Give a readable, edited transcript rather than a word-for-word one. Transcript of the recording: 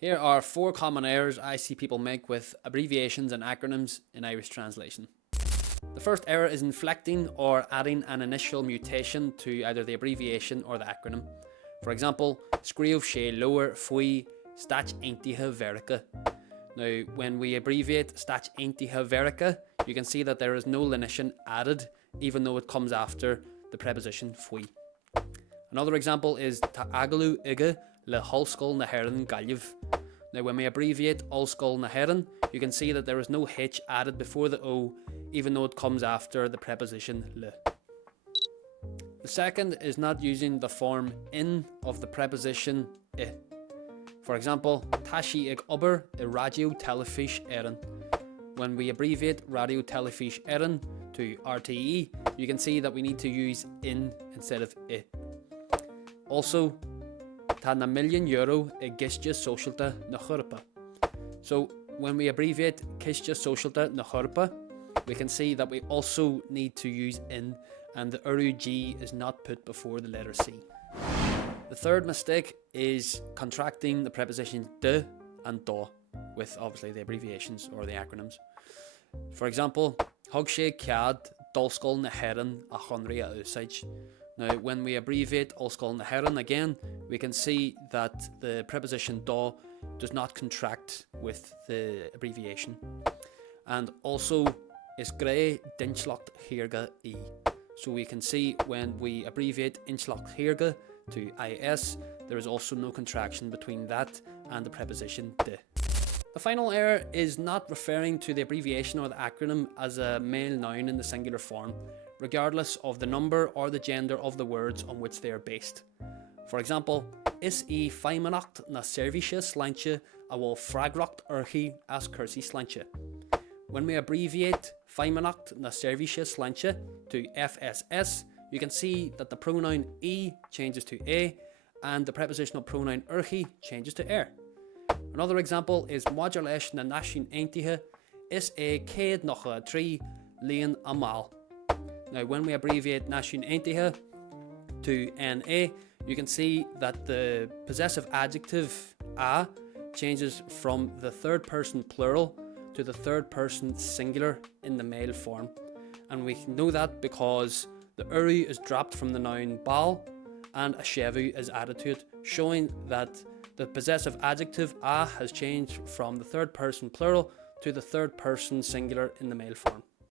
Here are 4 common errors I see people make with abbreviations and acronyms in Irish translation. The first error is inflecting or adding an initial mutation to either the abbreviation or the acronym. For example, scríobh sé leabhar faoi Stáit Aontaithe Mheiriceá. Now, when we abbreviate Stáit Aontaithe Mheiriceá, you can see that there is no lenition added, even though it comes after the preposition faoi. Another example is Tá agalú ige le Hallscoil na hÉireann Gaillimh. Now, when we abbreviate Hallscoil na hÉireann, you can see that there is no H added before the O, even though it comes after the preposition le. The second is not using the form in of the preposition I. For example, Tá sí ag obair I radio telefís Éireann. When we abbreviate radio telefís Éireann to RTE, you can see that we need to use in instead of I. Also, Tá na €1,000,000 I giste socialta na chorpa. So when we abbreviate giste socialta na chorpa, we can see that we also need to use in, and the G is not put before the letter C. The third mistake is contracting the preposition de and do with obviously the abbreviations or the acronyms. For example, thug sé cead dulscoil na hÉireann a chunraí a úsáid. Now, when we abbreviate Hallscoil na hÉireann again, we can see that the preposition do does not contract with the abbreviation. And also, is gré dinslacht hirga I. So we can see when we abbreviate inslacht hirga to IS, there is also no contraction between that and the preposition de. The final error is not referring to the abbreviation or the acronym as a male noun in the singular form, regardless of the number or the gender of the words on which they are based. For example, is I feimanacht na servise sláinte a bhfuil freagracht orthaí as cursaí sláinte. When we abbreviate feimanacht na servise sláinte to FSS, you can see that the pronoun I changes to A and the prepositional pronoun orthaí changes to Another example is Maidir leis na Náisiún Aontaithe is é céad nach trí líon a mall. Now, when we abbreviate Náisiún Aontaithe to NA, you can see that the possessive adjective a changes from the third person plural to the third person singular in the male form. And we know that because the uru is dropped from the noun ball and a shevu is added to it, showing that the possessive adjective a has changed from the third person plural to the third person singular in the male form.